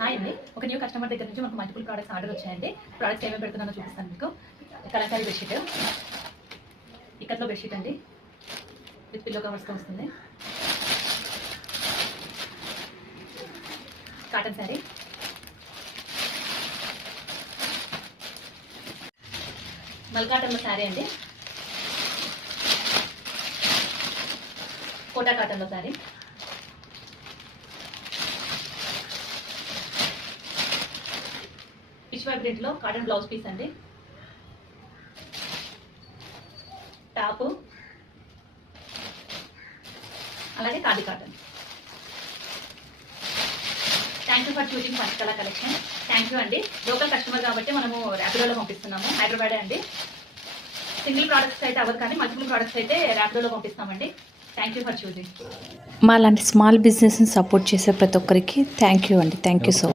హాయ్ అండి. ఒక new customer దగ్గర నుంచి మనకు మల్టిపుల్ ప్రోడక్ట్స్ ఆర్డర్ వచ్చాయండి. ప్రోడక్ట్స్ ఏమేమి పెడుతున్నానో చూపిస్తాను మీకు. కలంకారీ బెడ్షీట్, ఇక్కత్లో బెడ్షీట్ అండి, విత్ పిల్లో కవర్స్తో వస్తుంది. కాటన్ శారీ, మల్కాటన్లో శారీ అండి, కోటా కాటన్లో శారీ, విశ్వ ప్రింట్లో కాటన్ బ్లౌజ్ పీస్ అండి, టాపు, అలాగే khadi cotton. Thank you for choosing Panchakala collection. Thank you అండి. లోకల్ కస్టమర్ కాబట్టి మనము ర్యాపిడోలో పంపిస్తున్నాము. హైదరాబాదే అండి. సింగిల్ ప్రోడక్ట్స్ అయితే అవ్వదు, కానీ మల్టిపుల్ ప్రోడక్ట్స్ అయితే ర్యాపిడోలో పంపిస్తామండి. Thank you for choosing. మా లాంటి స్మాల్ బిజినెస్ని సపోర్ట్ చేసే ప్రతి ఒక్కరికి థ్యాంక్ యూ అండి. Thank you so